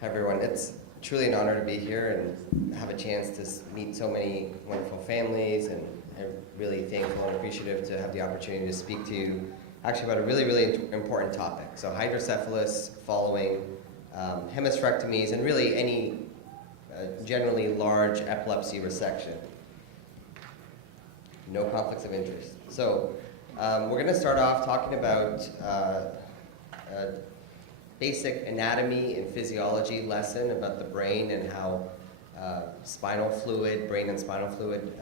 Hi everyone, it's truly an honor to be here and have a chance to meet so many wonderful families, and I'm really thankful and appreciative to have the opportunity to speak to you actually about a really important topic. So hydrocephalus following hemispherectomies and really any generally large epilepsy resection. No conflicts of interest. So we're going to start off talking about basic anatomy and physiology lesson about the brain and how brain and spinal fluid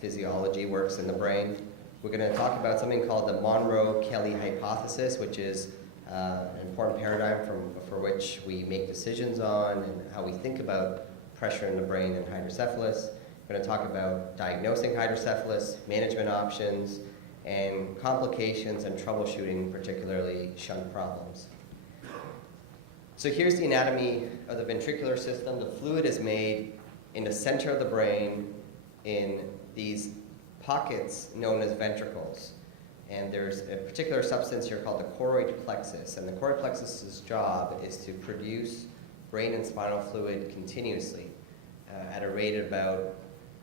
physiology works in the brain. We're going to talk about something called the Monroe-Kelly hypothesis, which is an important paradigm for which we make decisions on and how we think about pressure in the brain and hydrocephalus. We're going to talk about diagnosing hydrocephalus, management options, and complications and troubleshooting, particularly shunt problems. So here's the anatomy of the ventricular system. The fluid is made in the center of the brain in these pockets known as ventricles. And there's a particular substance here called the choroid plexus. And the choroid plexus's job is to produce brain and spinal fluid continuously at a rate of about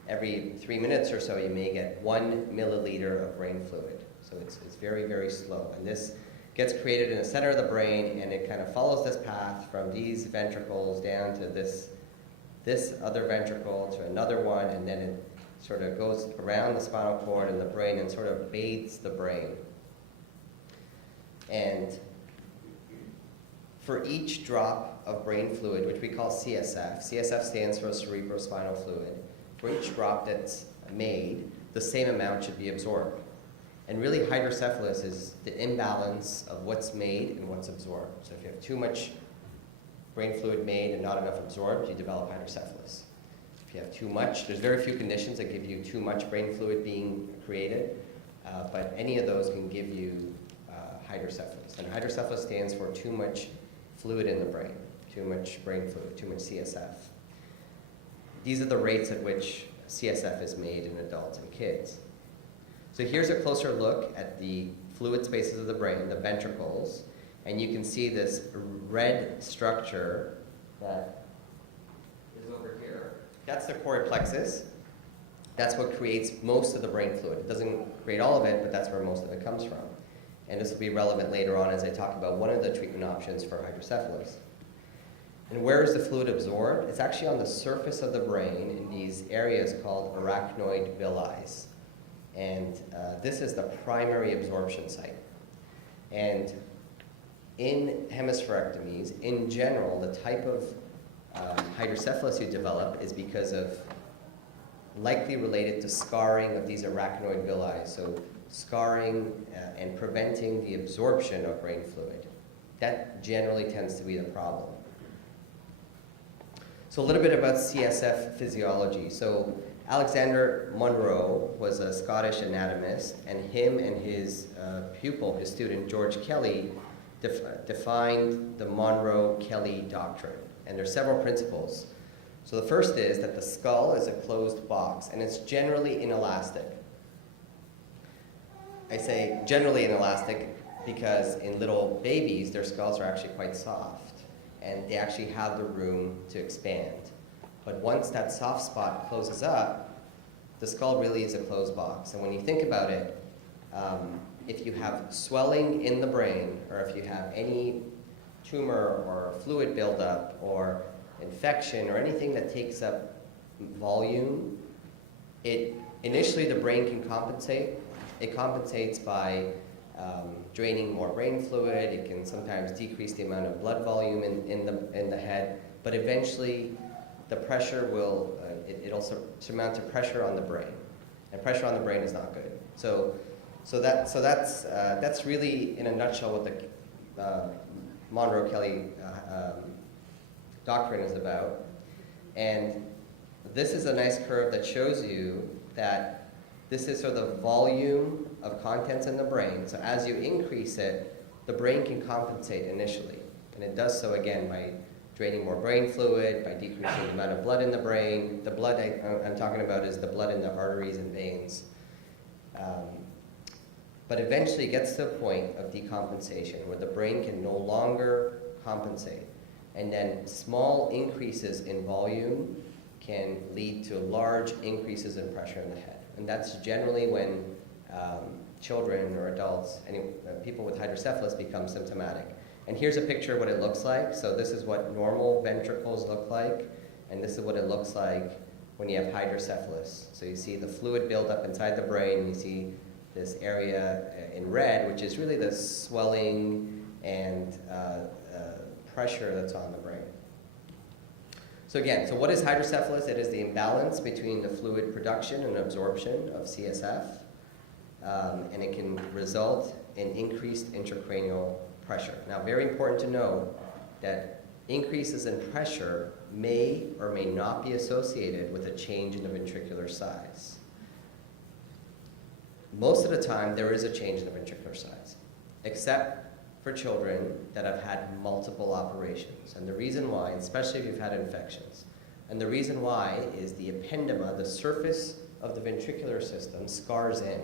every 3 minutes or so. You may get 1 milliliter of brain fluid. So it's very, very slow. And this gets created in the center of the brain, and it kind of follows this path from these ventricles down to this other ventricle to another one, and then it sort of goes around the spinal cord and the brain and sort of bathes the brain. And for each drop of brain fluid, which we call CSF stands for cerebrospinal fluid, for each drop that's made, the same amount should be absorbed. And really, hydrocephalus is the imbalance of what's made and what's absorbed. So if you have too much brain fluid made and not enough absorbed, you develop hydrocephalus. If you have too much, there's very few conditions that give you too much brain fluid being created, but any of those can give you hydrocephalus. And hydrocephalus stands for too much fluid in the brain, too much brain fluid, too much CSF. These are the rates at which CSF is made in adults and kids. So here's a closer look at the fluid spaces of the brain, the ventricles, and you can see this red structure that is over here. That's the choroid plexus. That's what creates most of the brain fluid. It doesn't create all of it, but that's where most of it comes from. And this will be relevant later on as I talk about one of the treatment options for hydrocephalus. And where is the fluid absorbed? It's actually on the surface of the brain in these areas called Arachnoid Villi. And this is the primary absorption site. And in hemispherectomies, in general, the type of hydrocephalus you develop is because of likely related to scarring of these arachnoid villi. So scarring and preventing the absorption of brain fluid. That generally tends to be the problem. So a little bit about CSF physiology. So Alexander Monroe was a Scottish anatomist, and him and his pupil, his student, George Kelly, defined the Monroe-Kelly doctrine. And there are several principles. So the first is that the skull is a closed box, and it's generally inelastic. I say generally inelastic because in little babies, their skulls are actually quite soft, and they actually have the room to expand. But once that soft spot closes up, the skull really is a closed box. And when you think about it, if you have swelling in the brain, or if you have any tumor or fluid buildup or infection or anything that takes up volume, initially the brain can compensate. It compensates by draining more brain fluid. It can sometimes decrease the amount of blood volume in the head, but eventually the pressure will, it'll surmount to pressure on the brain, and pressure on the brain is not good. So that's really, in a nutshell, what the Monroe-Kelly doctrine is about. And this is a nice curve that shows you that this is sort of the volume of contents in the brain. So as you increase it, the brain can compensate initially. And it does so, again, by draining more brain fluid, by decreasing the amount of blood in the brain. The blood I'm talking about is the blood in the arteries and veins. But eventually it gets to a point of decompensation where the brain can no longer compensate. And then small increases in volume can lead to large increases in pressure in the head. And that's generally when children or adults, people with hydrocephalus become symptomatic. And here's a picture of what it looks like. So this is what normal ventricles look like, and this is what it looks like when you have hydrocephalus. So you see the fluid buildup inside the brain. You see this area in red, which is really the swelling and pressure that's on the brain. So again, so what is hydrocephalus? It is the imbalance between the fluid production and absorption of CSF, and it can result in increased intracranial pressure. Now, very important to know that increases in pressure may or may not be associated with a change in the ventricular size. Most of the time, there is a change in the ventricular size, except for children that have had multiple operations. And the reason why, especially if you've had infections, and the reason why is the ependema, the surface of the ventricular system, scars in.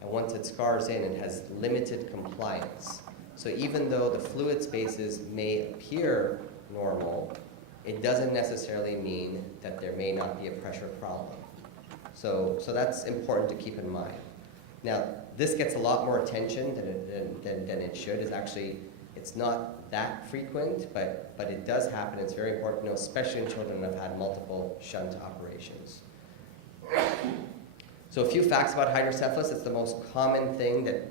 And once it scars in, it has limited compliance. So even though the fluid spaces may appear normal, it doesn't necessarily mean that there may not be a pressure problem. So that's important to keep in mind. Now, this gets a lot more attention than it should. It's not that frequent, but it does happen. It's very important to know, especially in children that have had multiple shunt operations. So a few facts about hydrocephalus. It's the most common thing that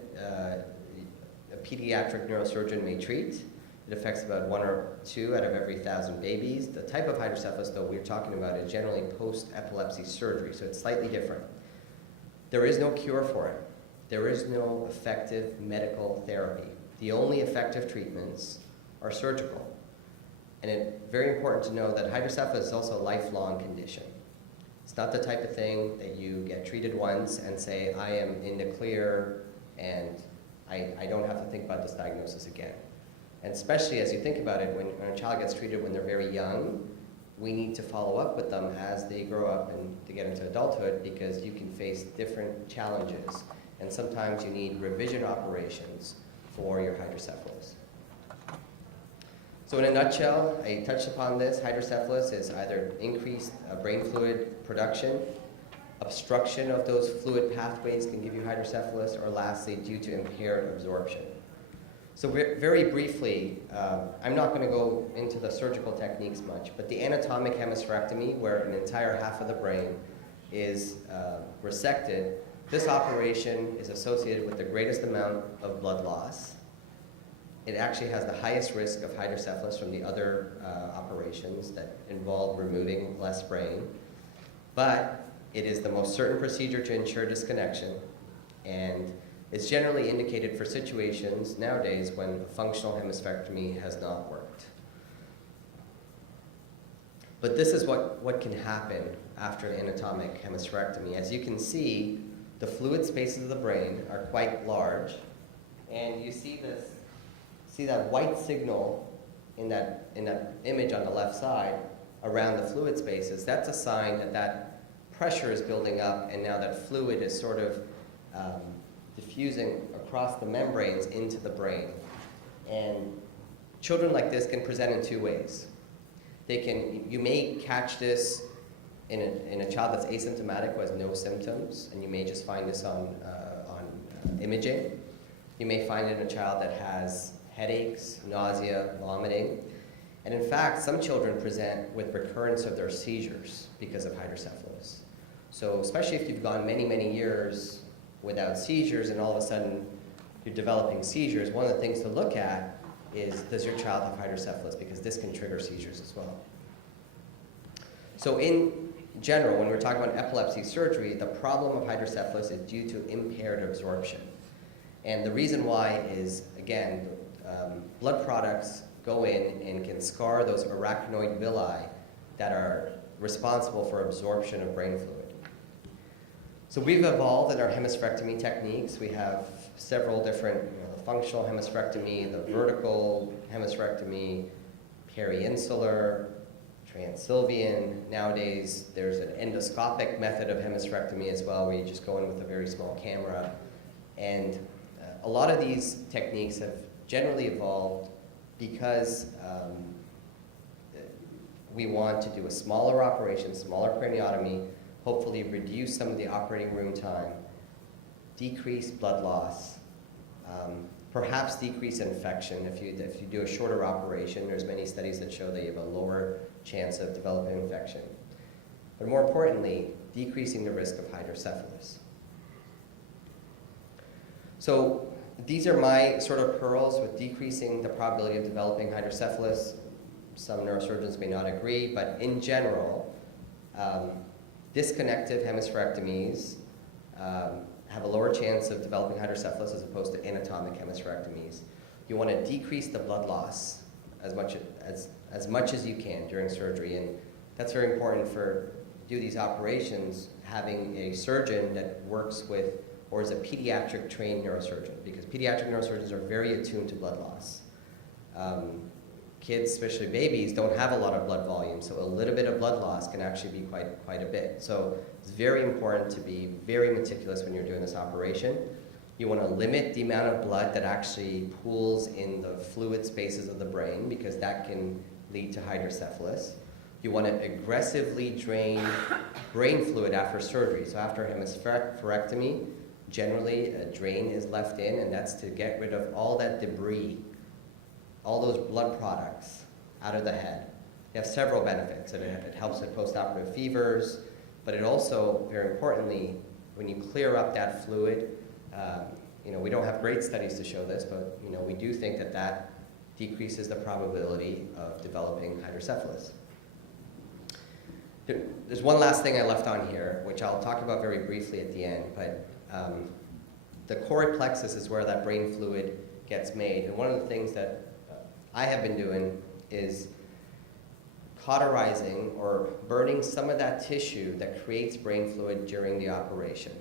a pediatric neurosurgeon may treat. It affects about 1 or 2 out of every 1,000 babies. The type of hydrocephalus, though, we're talking about is generally post-epilepsy surgery, so it's slightly different. There is no cure for it. There is no effective medical therapy. The only effective treatments are surgical. And it's very important to know that hydrocephalus is also a lifelong condition. It's not the type of thing that you get treated once and say, I am in the clear and I don't have to think about this diagnosis again. And especially as you think about it, when a child gets treated when they're very young, we need to follow up with them as they grow up and to get into adulthood, because you can face different challenges. And sometimes you need revision operations for your hydrocephalus. So in a nutshell, I touched upon this. Hydrocephalus is either increased brain fluid production, obstruction of those fluid pathways can give you hydrocephalus, or lastly, due to impaired absorption. So very briefly, I'm not going to go into the surgical techniques much, but the anatomic hemispherectomy, where an entire half of the brain is resected, this operation is associated with the greatest amount of blood loss. It actually has the highest risk of hydrocephalus from the other operations that involve removing less brain. But it is the most certain procedure to ensure disconnection, and it's generally indicated for situations nowadays when a functional hemispherectomy has not worked. But this is what can happen after an anatomic hemispherectomy. As you can see, the fluid spaces of the brain are quite large, and you see that white signal in that image on the left side around the fluid spaces. That's a sign that pressure is building up, and now that fluid is sort of diffusing across the membranes into the brain. And children like this can present in 2 ways. You may catch this in a child that's asymptomatic who has no symptoms, and you may just find this on imaging. You may find it in a child that has headaches, nausea, vomiting. And in fact, some children present with recurrence of their seizures because of hydrocephalus. So especially if you've gone many, many years without seizures and all of a sudden you're developing seizures, one of the things to look at is, does your child have hydrocephalus? Because this can trigger seizures as well. So in general, when we're talking about epilepsy surgery, the problem of hydrocephalus is due to impaired absorption. And the reason why is, again, blood products go in and can scar those arachnoid villi that are responsible for absorption of brain fluid. So we've evolved in our hemispherectomy techniques. We have several different, the functional hemispherectomy, the vertical hemispherectomy, periinsular, transsylvian. Nowadays, there's an endoscopic method of hemispherectomy as well, where you just go in with a very small camera. And a lot of these techniques have generally evolved because we want to do a smaller operation, smaller craniotomy, hopefully reduce some of the operating room time, decrease blood loss, perhaps decrease infection. If you do a shorter operation, there's many studies that show that you have a lower chance of developing infection. But more importantly, decreasing the risk of hydrocephalus. So these are my sort of pearls with decreasing the probability of developing hydrocephalus. Some neurosurgeons may not agree, but in general, disconnective hemispherectomies have a lower chance of developing hydrocephalus as opposed to anatomic hemispherectomies. You want to decrease the blood loss as much as you can during surgery, and that's very important for do these operations, having a surgeon that works with or is a pediatric trained neurosurgeon, because pediatric neurosurgeons are very attuned to blood loss. Kids, especially babies, don't have a lot of blood volume, so a little bit of blood loss can actually be quite a bit. So it's very important to be very meticulous when you're doing this operation. You want to limit the amount of blood that actually pools in the fluid spaces of the brain, because that can lead to hydrocephalus. You want to aggressively drain brain fluid after surgery. So after hemispherectomy, generally a drain is left in, and that's to get rid of all that debris, all those blood products out of the head. They have several benefits. It helps with postoperative fevers, but it also, very importantly, when you clear up that fluid, we don't have great studies to show this, but we do think that that decreases the probability of developing hydrocephalus. There's one last thing I left on here, which I'll talk about very briefly at the end, but the choroid plexus is where that brain fluid gets made, and one of the things that I have been doing is cauterizing or burning some of that tissue that creates brain fluid during the operation.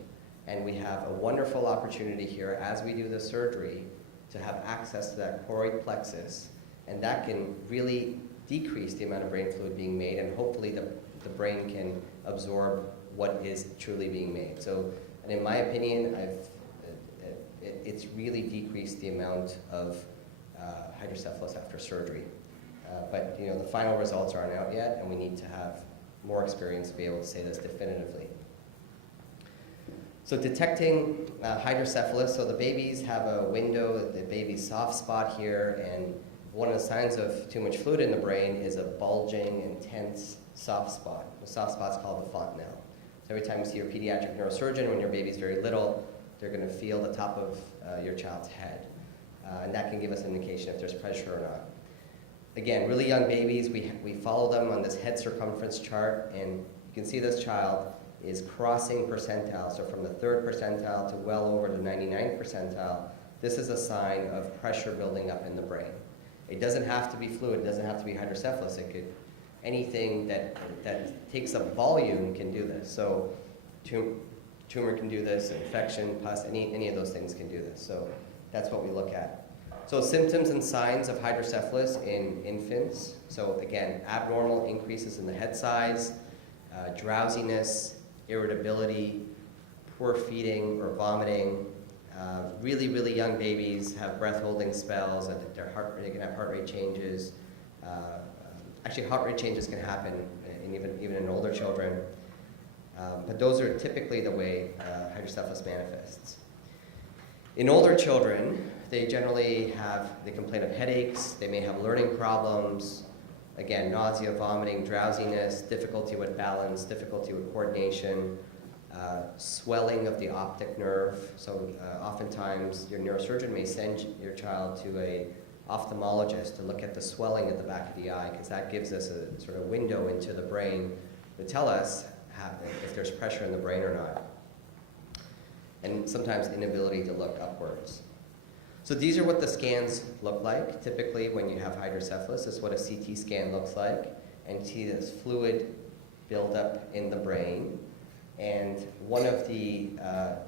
And we have a wonderful opportunity here as we do the surgery to have access to that choroid plexus, and that can really decrease the amount of brain fluid being made, and hopefully the brain can absorb what is truly being made. So, and in my opinion, it's really decreased the amount of hydrocephalus after surgery. But the final results aren't out yet, and we need to have more experience to be able to say this definitively. So detecting hydrocephalus, so the babies have a window, the baby's soft spot here, and one of the signs of too much fluid in the brain is a bulging, intense soft spot. The soft spot's called the fontanelle. So every time you see your pediatric neurosurgeon, when your baby's very little, they're going to feel the top of your child's head. And that can give us an indication if there's pressure or not. Again, really young babies, we follow them on this head circumference chart, and you can see this child is crossing percentile, so from the 3rd percentile to well over the 99th percentile. This is a sign of pressure building up in the brain. It doesn't have to be fluid, it doesn't have to be hydrocephalus. Anything that takes up volume can do this. So tumor can do this, infection, pus, any of those things can do this. So that's what we look at. So symptoms and signs of hydrocephalus in infants. So again, abnormal increases in the head size, drowsiness, irritability, poor feeding or vomiting. Really, really young babies have breath-holding spells, and they can have heart rate changes. Actually, heart rate changes can happen even in older children. But those are typically the way hydrocephalus manifests. In older children, they complain of headaches, they may have learning problems, again, nausea, vomiting, drowsiness, difficulty with balance, difficulty with coordination, swelling of the optic nerve. So oftentimes your neurosurgeon may send your child to an ophthalmologist to look at the swelling at the back of the eye, because that gives us a sort of window into the brain to tell us if there's pressure in the brain or not. And sometimes inability to look upwards. So these are what the scans look like. Typically when you have hydrocephalus, this is what a CT scan looks like. And you see this fluid build up in the brain. And one of the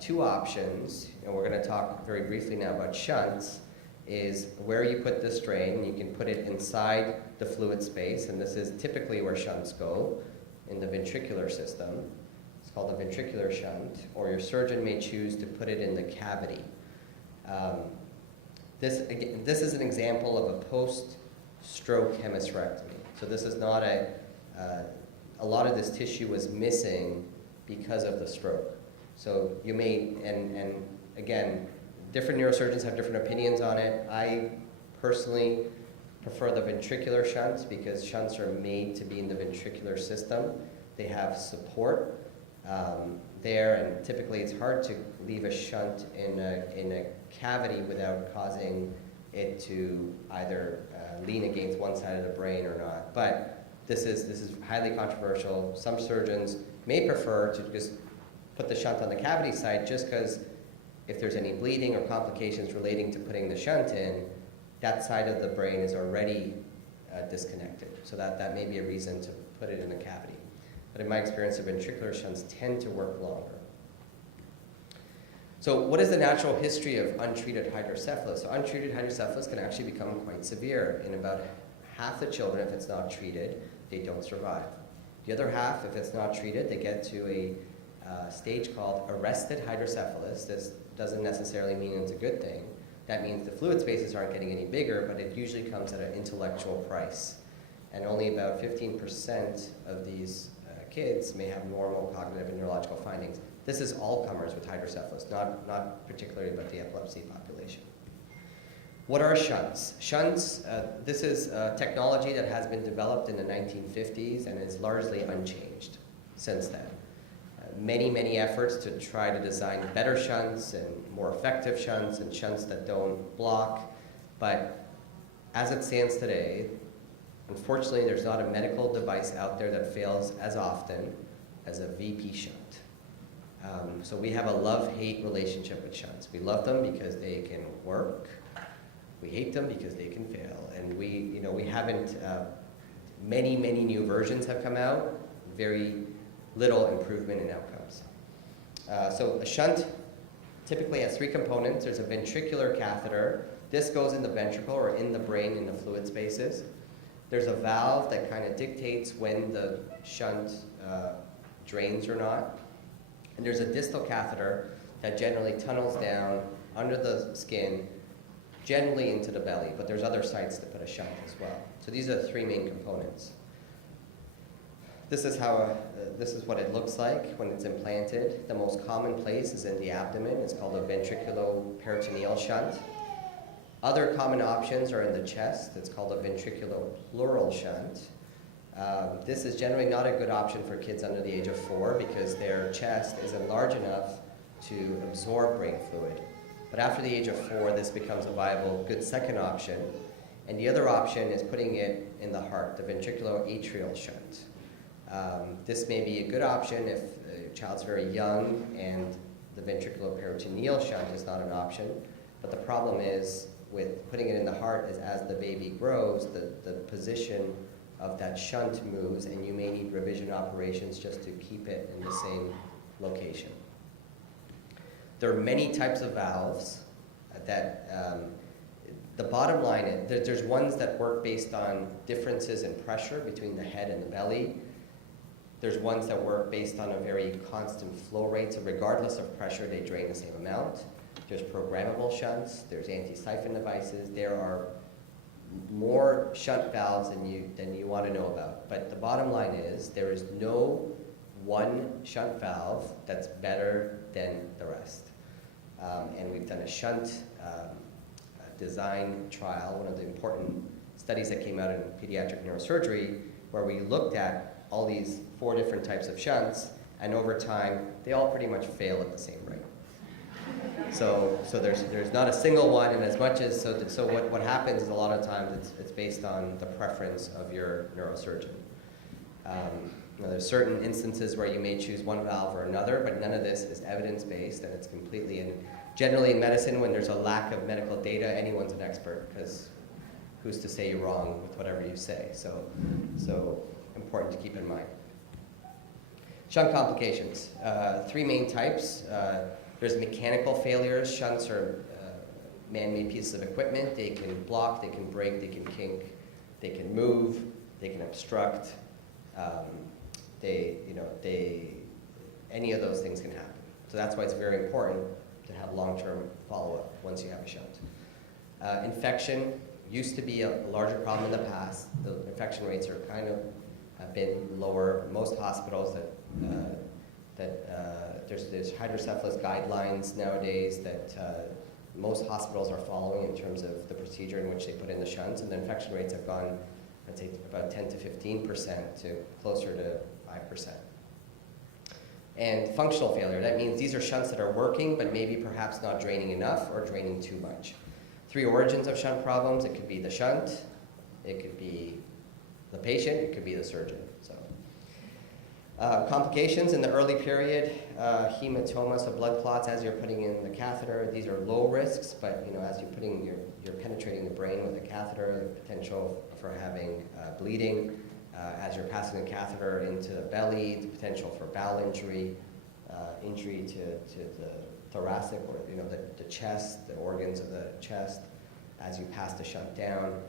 two options, and we're going to talk very briefly now about shunts, is where you put this drain. You can put it inside the fluid space, and this is typically where shunts go in the ventricular system. It's called a ventricular shunt, or your surgeon may choose to put it in the cavity. This is an example of a post-stroke hemispherectomy. So this is not a a lot of this tissue was missing because of the stroke. So you may, and again, different neurosurgeons have different opinions on it. I personally prefer the ventricular shunts because shunts are made to be in the ventricular system. They have support there, and typically it's hard to leave a shunt in a cavity without causing it to either lean against one side of the brain or not. But this is highly controversial. Some surgeons may prefer to just put the shunt on the cavity side just because if there's any bleeding or complications relating to putting the shunt in, that side of the brain is already disconnected. So that may be a reason to put it in a cavity. But in my experience, the ventricular shunts tend to work longer. So what is the natural history of untreated hydrocephalus? So untreated hydrocephalus can actually become quite severe. In about half the children, if it's not treated, they don't survive. The other half, if it's not treated, they get to a stage called arrested hydrocephalus. This doesn't necessarily mean it's a good thing. That means the fluid spaces aren't getting any bigger, but it usually comes at an intellectual price. And only about 15% of these kids may have normal cognitive and neurological findings. This is all comers with hydrocephalus, not particularly about the epilepsy population. What are shunts? Shunts, this is technology that has been developed in the 1950s and is largely unchanged since then. Many efforts to try to design better shunts and more effective shunts and shunts that don't block. But as it stands today, unfortunately, there's not a medical device out there that fails as often as a VP shunt. So we have a love-hate relationship with shunts. We love them because they can work. We hate them because they can fail. And we haven't, many new versions have come out, very little improvement in outcomes. So a shunt typically has three components. There's a ventricular catheter. This goes in the ventricle or in the brain in the fluid spaces. There's a valve that kind of dictates when the shunt drains or not. And there's a distal catheter that generally tunnels down under the skin, generally into the belly, but there's other sites to put a shunt as well. So these are the three main components. This is what it looks like when it's implanted. The most common place is in the abdomen. It's called a ventriculoperitoneal shunt. Other common options are in the chest. It's called a ventriculopleural shunt. This is generally not a good option for kids under the age of 4 because their chest isn't large enough to absorb brain fluid. But after the age of 4, this becomes a viable, good second option. And the other option is putting it in the heart, the ventriculoatrial shunt. This may be a good option if a child's very young and the ventriculoperitoneal shunt is not an option. But the problem is with putting it in the heart is as the baby grows, the position of that shunt moves, and you may need revision operations just to keep it in the same location. There are many types of valves that the bottom line is there's ones that work based on differences in pressure between the head and the belly. There's ones that work based on a very constant flow rate, so regardless of pressure, they drain the same amount. There's programmable shunts, there's anti-siphon devices, there are more shunt valves than you want to know about. But the bottom line is there is no one shunt valve that's better than the rest. And we've done a shunt design trial, one of the important studies that came out in pediatric neurosurgery, where we looked at all these 4 different types of shunts, and over time, they all pretty much fail at the same rate. So there's not a single one, and as much as, so what happens is a lot of times it's based on the preference of your neurosurgeon. There's certain instances where you may choose one valve or another, but none of this is evidence-based, and it's completely, and generally in medicine, when there's a lack of medical data, anyone's an expert, because who's to say you're wrong with whatever you say? So important to keep in mind. Shunt complications, 3 main types. There's mechanical failures. Shunts are man-made pieces of equipment. They can block, they can break, they can kink, they can move, they can obstruct. Any of those things can happen. So that's why it's very important to have long-term follow-up once you have a shunt. Infection used to be a larger problem in the past. The infection rates are kind of have been lower. Most hospitals there's hydrocephalus guidelines nowadays that most hospitals are following in terms of the procedure in which they put in the shunts, and the infection rates have gone, I'd say, about 10 to 15% to closer to 5%. And functional failure, that means these are shunts that are working, but maybe perhaps not draining enough or draining too much. 3 origins of shunt problems: it could be the shunt, it could be the patient, it could be the surgeon. So, complications in the early period, hematoma, so blood clots as you're putting in the catheter. These are low risks, but as you're penetrating the brain with a catheter, the potential for having bleeding. As you're passing the catheter into the belly, the potential for bowel injury, injury to the thoracic or the chest, the organs of the chest, as you pass the shunt down.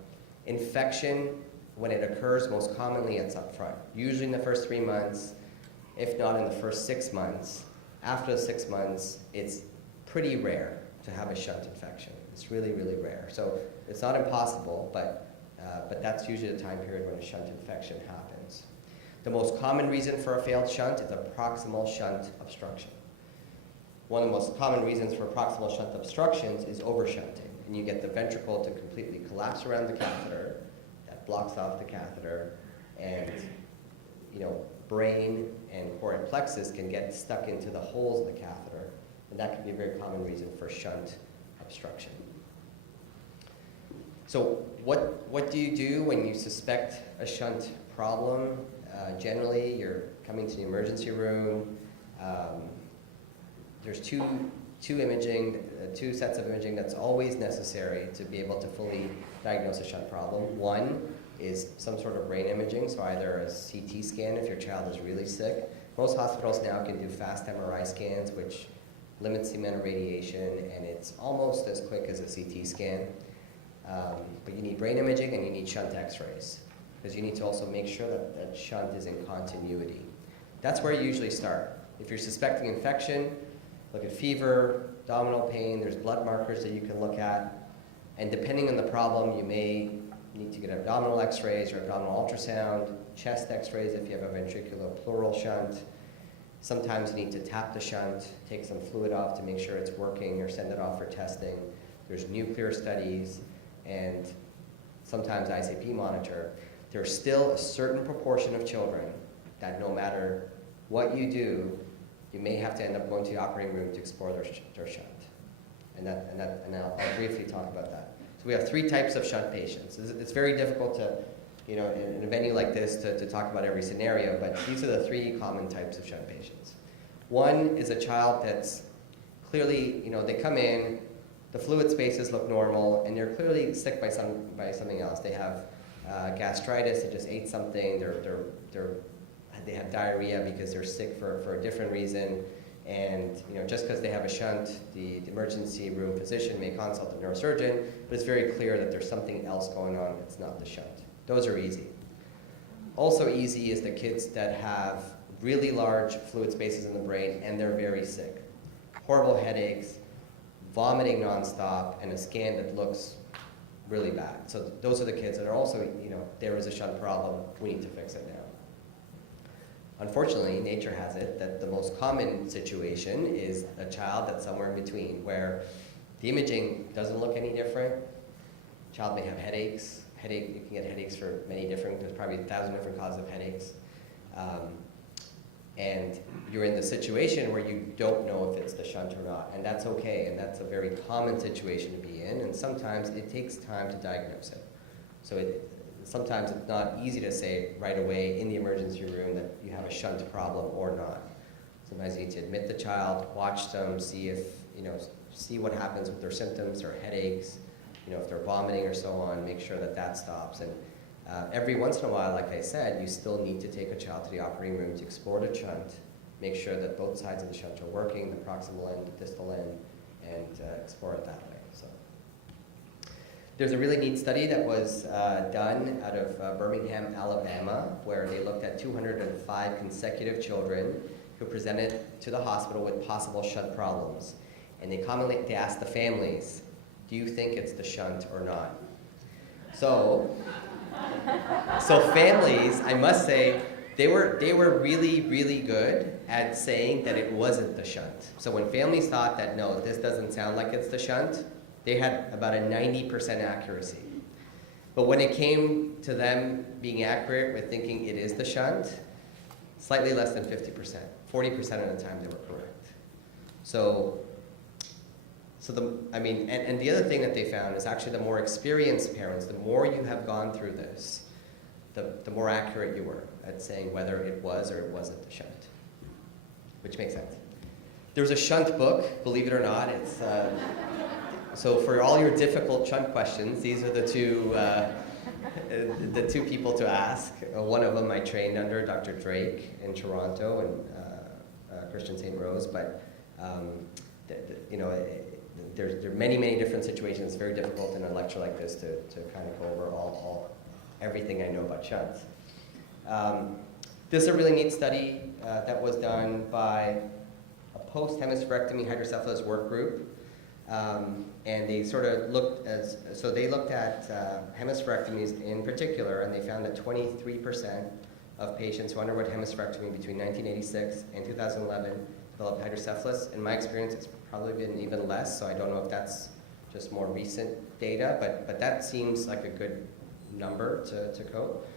Infection, when it occurs, most commonly it's up front, usually in the first 3 months, if not in the first 6 months. After the 6 months, it's pretty rare to have a shunt infection. It's really, really rare. So it's not impossible, but that's usually the time period when a shunt infection happens. The most common reason for a failed shunt is a proximal shunt obstruction. One of the most common reasons for proximal shunt obstructions is overshunting, and you get the ventricle to completely collapse around the catheter. That blocks off the catheter, and brain and choroid plexus can get stuck into the holes of the catheter, and that can be a very common reason for shunt obstruction. So what do you do when you suspect a shunt problem? Generally, you're coming to the emergency room. There's two sets of imaging that's always necessary to be able to fully diagnose a shunt problem. One is some sort of brain imaging, so either a CT scan if your child is really sick. Most hospitals now can do fast MRI scans, which limits the amount of radiation, and it's almost as quick as a CT scan. But you need brain imaging and you need shunt x-rays, because you need to also make sure that that shunt is in continuity. That's where you usually start. If you're suspecting infection, look at fever, abdominal pain. There's blood markers that you can look at. And depending on the problem, you may need to get abdominal x-rays or abdominal ultrasound, chest x-rays if you have a ventricular pleural shunt. Sometimes you need to tap the shunt, take some fluid off to make sure it's working, or send it off for testing. There's nuclear studies, and sometimes ICP monitor. There's still a certain proportion of children that no matter what you do, you may have to end up going to the operating room to explore their shunt. And I'll briefly talk about that. So we have 3 types of shunt patients. It's very difficult to, in a venue like this to talk about every scenario, but these are the 3 common types of shunt patients. One is a child that's clearly, they come in, the fluid spaces look normal, and they're clearly sick by something else. They have gastritis, they just ate something, they have diarrhea because they're sick for a different reason, and just because they have a shunt, the emergency room physician may consult the neurosurgeon, but it's very clear that there's something else going on. It's not the shunt. Those are easy. Also easy is the kids that have really large fluid spaces in the brain and they're very sick. Horrible headaches, vomiting nonstop, and a scan that looks really bad. So those are the kids that are also, there is a shunt problem, we need to fix it now. Unfortunately, nature has it that the most common situation is a child that's somewhere in between, where the imaging doesn't look any different. Child may have headaches. You can get headaches for there's probably 1,000 different causes of headaches. And you're in the situation where you don't know if it's the shunt or not, and that's okay, and that's a very common situation to be in, and sometimes it takes time to diagnose it. So sometimes it's not easy to say right away in the emergency room that you have a shunt problem or not. Sometimes you need to admit the child, watch them, see what happens with their symptoms or headaches, if they're vomiting or so on, make sure that stops. And every once in a while, like I said, you still need to take a child to the operating room to explore the shunt, make sure that both sides of the shunt are working, the proximal end, the distal end, and explore it that way. So there's a really neat study that was done out of Birmingham, Alabama, where they looked at 205 consecutive children who presented to the hospital with possible shunt problems. And they asked the families, do you think it's the shunt or not? So families, I must say, they were really, really good at saying that it wasn't the shunt. So when families thought that, no, this doesn't sound like it's the shunt, they had about a 90% accuracy. But when it came to them being accurate with thinking it is the shunt, slightly less than 50%. 40% of the time they were correct. And the other thing that they found is actually the more experienced parents, the more you have gone through this, the more accurate you were at saying whether it was or it wasn't the shunt, which makes sense. There's a shunt book, believe it or not. It's so for all your difficult shunt questions, these are the two people to ask. One of them I trained under, Dr. Drake in Toronto and Christian St. Rose, but there are many, many different situations. It's very difficult in a lecture like this to kind of go over everything I know about shunts. This is a really neat study that was done by a post-hemispherectomy hydrocephalus work group. And they sort of looked at hemispherectomies in particular, and they found that 23% of patients who underwent hemispherectomy between 1986 and 2011 developed hydrocephalus. In my experience, it's probably been even less, so I don't know if that's just more recent data, but that seems like a good number to quote.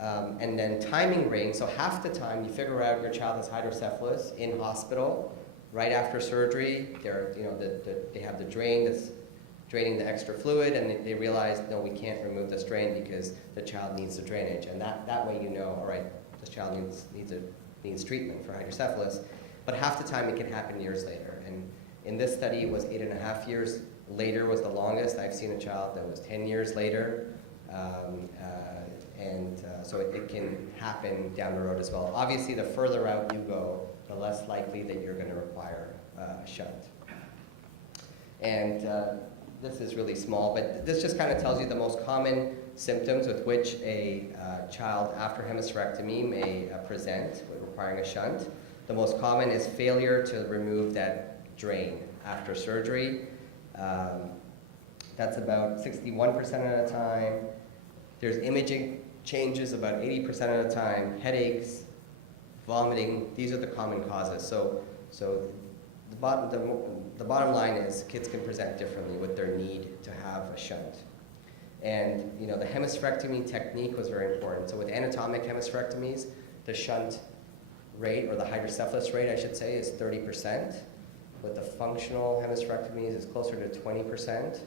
And then timing range, so half the time you figure out your child has hydrocephalus in hospital, right after surgery. They have the drain that's draining the extra fluid, and they realize, no, we can't remove this drain because the child needs the drainage. And that way you know, all right, this child needs treatment for hydrocephalus. But half the time it can happen years later. And in this study, it was 8.5 years later was the longest. I've seen a child that was 10 years later. So it can happen down the road as well. Obviously, the further out you go, the less likely that you're going to require a shunt. And this is really small, but this just kind of tells you the most common symptoms with which a child after hemispherectomy may present with requiring a shunt. The most common is failure to remove that drain after surgery. That's about 61% of the time. There's imaging changes about 80% of the time. Headaches, vomiting, these are the common causes. So the bottom line is kids can present differently with their need to have a shunt. And the hemispherectomy technique was very important. So with anatomic hemispherectomies, the shunt rate, or the hydrocephalus rate, I should say, is 30%. With the functional hemispherectomies, it's closer to 20%.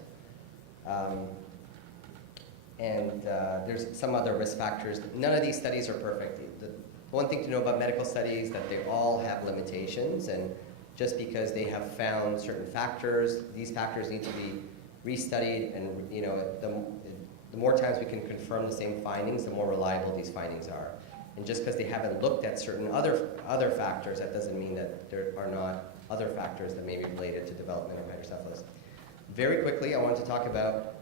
There's some other risk factors. None of these studies are perfect. The one thing to know about medical studies is that they all have limitations, and just because they have found certain factors, these factors need to be restudied, and the more times we can confirm the same findings, the more reliable these findings are. And just because they haven't looked at certain other factors, that doesn't mean that there are not other factors that may be related to development of hydrocephalus. Very quickly, I want to talk about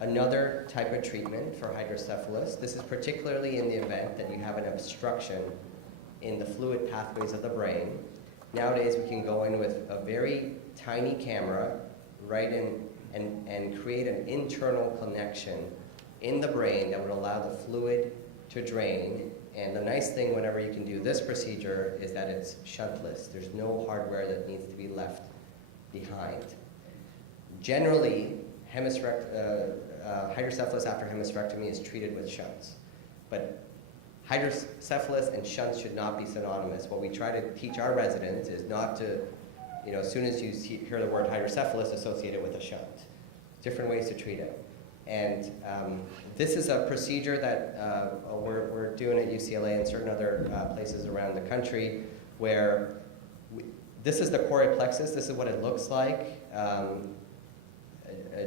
another type of treatment for hydrocephalus. This is particularly in the event that you have an obstruction in the fluid pathways of the brain. Nowadays, we can go in with a very tiny camera, right in, and create an internal connection in the brain that would allow the fluid to drain. And the nice thing whenever you can do this procedure is that it's shuntless. There's no hardware that needs to be left behind. Generally, hydrocephalus after hemispherectomy is treated with shunts. But hydrocephalus and shunts should not be synonymous. What we try to teach our residents is not to, as soon as you hear the word hydrocephalus, associate it with a shunt. Different ways to treat it. And this is a procedure that we're doing at UCLA and certain other places around the country where this is the choroid plexus. This is what it looks like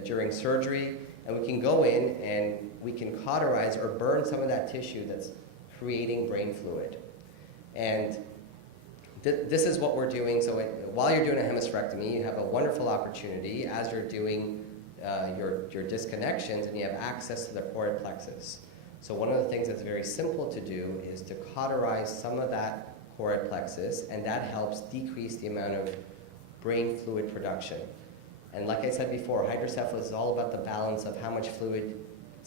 during surgery. And we can go in and we can cauterize or burn some of that tissue that's creating brain fluid. And this is what we're doing. So while you're doing a hemispherectomy, you have a wonderful opportunity as you're doing your disconnections, and you have access to the choroid plexus. So one of the things that's very simple to do is to cauterize some of that choroid plexus, and that helps decrease the amount of brain fluid production. And like I said before, hydrocephalus is all about the balance of how much fluid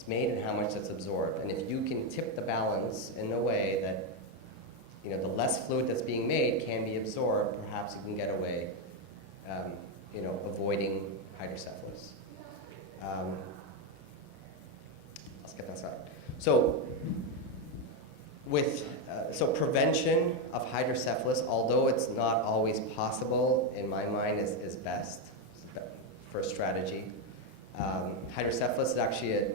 that's made and how much that's absorbed. And if you can tip the balance in a way that the less fluid that's being made can be absorbed, perhaps you can get away avoiding hydrocephalus. I'll skip that slide. So prevention of hydrocephalus, although it's not always possible, in my mind is best. It's the first strategy. Hydrocephalus is actually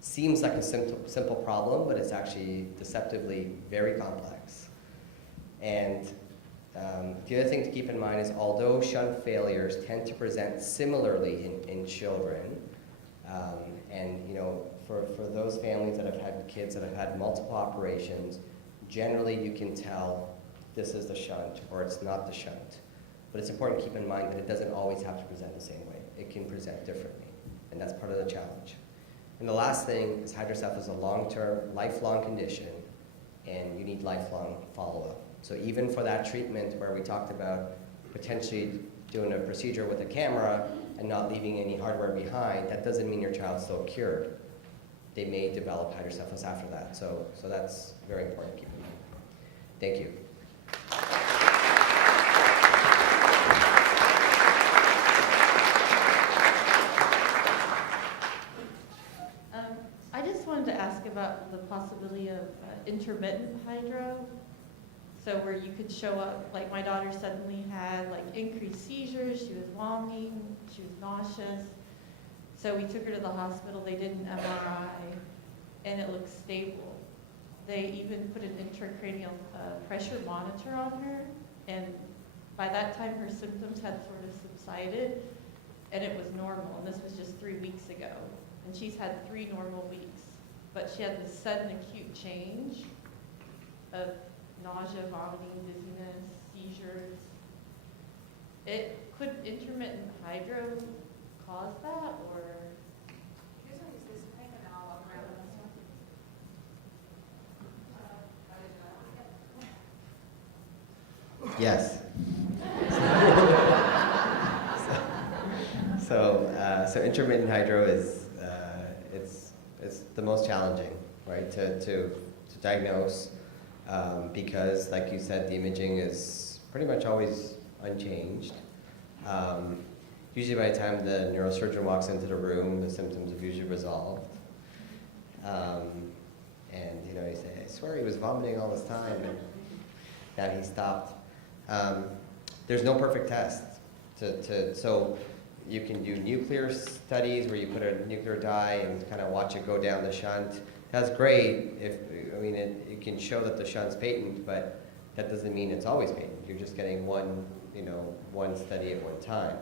seems like a simple problem, but it's actually deceptively very complex. And the other thing to keep in mind is, although shunt failures tend to present similarly in children, and for those families that have had kids that have had multiple operations, generally you can tell this is the shunt or it's not the shunt. But it's important to keep in mind that it doesn't always have to present the same way. It can present differently, and that's part of the challenge. And the last thing is hydrocephalus is a long-term, lifelong condition, and you need lifelong follow-up. So even for that treatment where we talked about potentially doing a procedure with a camera and not leaving any hardware behind, that doesn't mean your child's still cured. They may develop hydrocephalus after that. So that's very important to keep in mind. Thank you. I just wanted to ask about the possibility of intermittent hydro. So where you could show up, like my daughter suddenly had increased seizures, she was vomiting, she was nauseous. So we took her to the hospital, they did an MRI, and it looked stable. They even put an intracranial pressure monitor on her, and by that time her symptoms had sort of subsided, and it was normal, and this was just 3 weeks ago. And she's had 3 normal weeks, but she had this sudden acute change of nausea, vomiting, dizziness, seizures. Could intermittent hydro cause that, or? Yes. So intermittent hydro is it's the most challenging, right, to diagnose, because, like you said, the imaging is pretty much always unchanged. Usually by the time the neurosurgeon walks into the room, the symptoms have usually resolved. And you say, I swear he was vomiting all this time, and now he stopped. There's no perfect test. So you can do nuclear studies where you put a nuclear dye and kind of watch it go down the shunt. That's great. It can show that the shunt's patent, but that doesn't mean it's always patent. You're just getting one study at one time.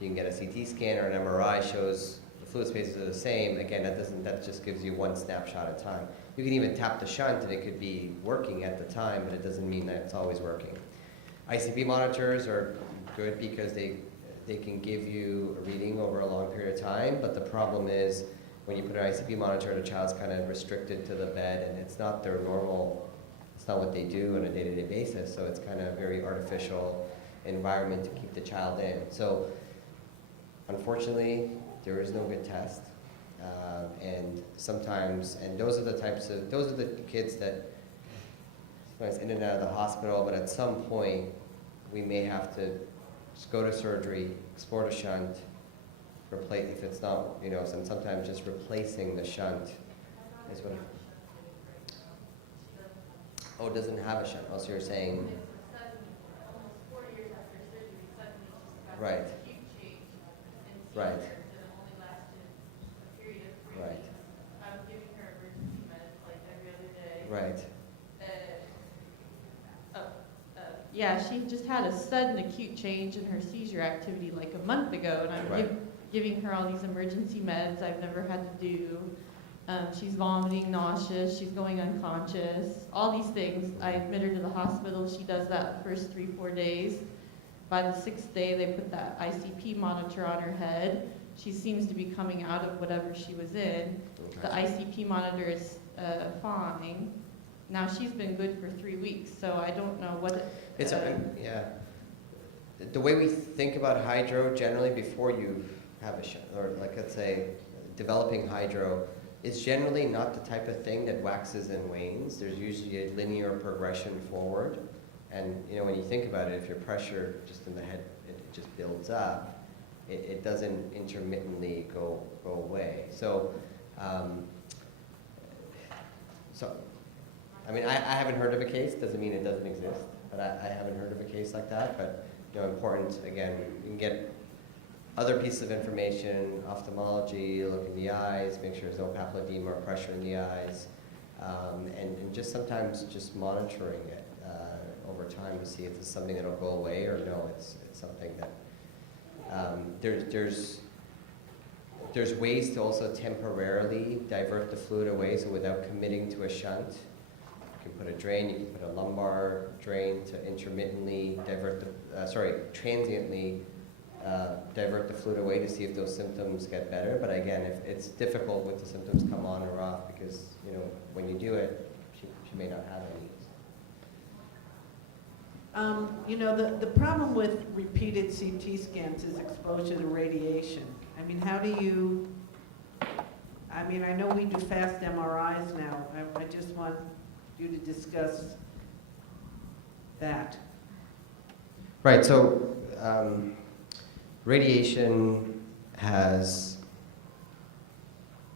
You can get a CT scan or an MRI shows the fluid spaces are the same. Again, that just gives you one snapshot at a time. You can even tap the shunt and it could be working at the time, but it doesn't mean that it's always working. ICP monitors are good because they can give you a reading over a long period of time, but the problem is when you put an ICP monitor, the child's kind of restricted to the bed, and it's not their normal, it's not what they do on a day-to-day basis, so it's kind of a very artificial environment to keep the child in. So unfortunately, there is no good test, and sometimes, and those are the kids that sometimes in and out of the hospital, but at some point we may have to just go to surgery, explore the shunt, replace, if it's not, and sometimes just replacing the shunt is what. Oh, it doesn't have a shunt. Oh, so you're saying. Almost 4 years after surgery, suddenly she's got Right. this acute change in Right. seizures, and it only lasted a period of 3 Right. weeks. I'm giving her emergency meds every other day. Right. Yeah, she just had a sudden acute change in her seizure activity a month ago, and I'm Right. giving her all these emergency meds I've never had to do. She's vomiting, nauseous, she's going unconscious, all these things. I admit her to the hospital. She does that the first 3-4 days. By the 6th day, they put that ICP monitor on her head. She seems to be coming out of whatever she was in. Okay. The ICP monitor is fine. Now she's been good for 3 weeks, so I don't know what. Yeah. The way we think about hydro generally before you have a shunt, or let's say developing hydro, It's generally not the type of thing that waxes and wanes. There's usually a linear progression forward. And when you think about it, if your pressure just in the head, it just builds up, it doesn't intermittently go away. So, I mean, I haven't heard of a case. Doesn't mean it doesn't exist, but I haven't heard of a case like that. But important, again, you can get other pieces of information, ophthalmology, look in the eyes, make sure there's no papilledema or pressure in the eyes, and just sometimes just monitoring it over time to see if it's something that'll go away or no, it's something that there's ways to also temporarily divert the fluid away, so without committing to a shunt. You can put a drain, you can put a lumbar drain to intermittently divert transiently divert the fluid away to see if those symptoms get better. But again, if it's difficult with the symptoms come on or off, because when you do it, she may not have any. The problem with repeated CT scans is exposure to radiation. I mean, how do you, I know we do fast MRIs now. I just want you to discuss that. Right, so radiation has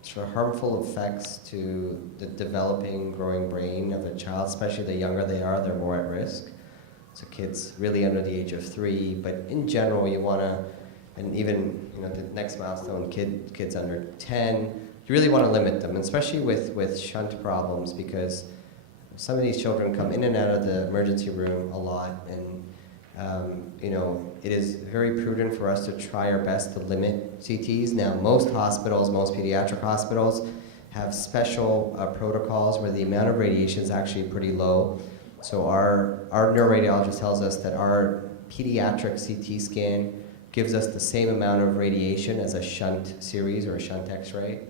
sort of harmful effects to the developing, growing brain of a child, especially the younger they are, they're more at risk. So kids really under the age of 3, but in general you want to, and even the next milestone, kids under 10, you really want to limit them, especially with shunt problems, because some of these children come in and out of the emergency room a lot, and it is very prudent for us to try our best to limit CTs. Now, most hospitals, most pediatric hospitals, have special protocols where the amount of radiation is actually pretty low. So our neuroradiologist tells us that our pediatric CT scan gives us the same amount of radiation as a shunt series or a shunt X-ray.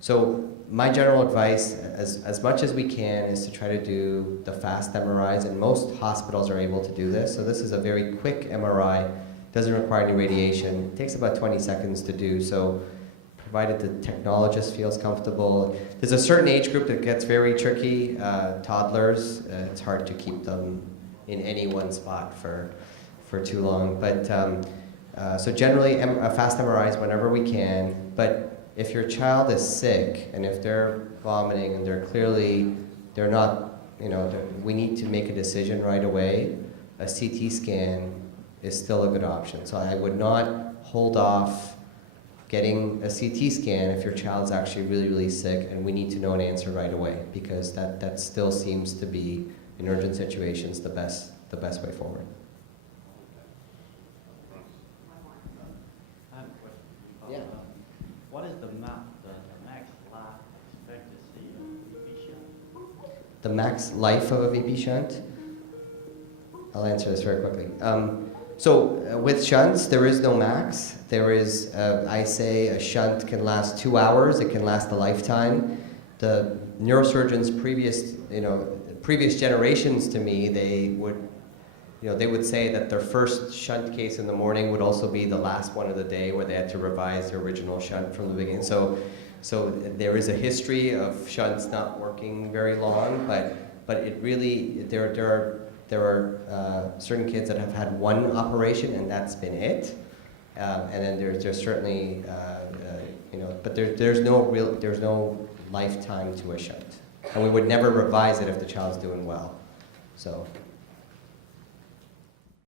So my general advice, as much as we can, is to try to do the fast MRIs, and most hospitals are able to do this. So this is a very quick MRI, doesn't require any radiation. It takes about 20 seconds to do, so provided the technologist feels comfortable. There's a certain age group that gets very tricky, toddlers. It's hard to keep them in any one spot for too long. But so generally, fast MRIs whenever we can, but if your child is sick and if they're vomiting and they're not, we need to make a decision right away, a CT scan is still a good option. So I would not hold off getting a CT scan if your child's actually really, really sick and we need to know an answer right away, because that still seems to be, in urgent situations, the best way forward. I have a question. Yeah. What is the max life expectancy of VP shunt? The max life of a VP shunt? I'll answer this very quickly. So with shunts, there is no max. There is, I say a shunt can last 2 hours. It can last a lifetime. The neurosurgeons previous generations to me, they would say that their first shunt case in the morning would also be the last one of the day, where they had to revise the original shunt from the beginning. So there is a history of shunts not working very long, but it really, there are certain kids that have had one operation and that's been it, and then there's certainly but there's no lifetime to a shunt, and we would never revise it if the child's doing well. So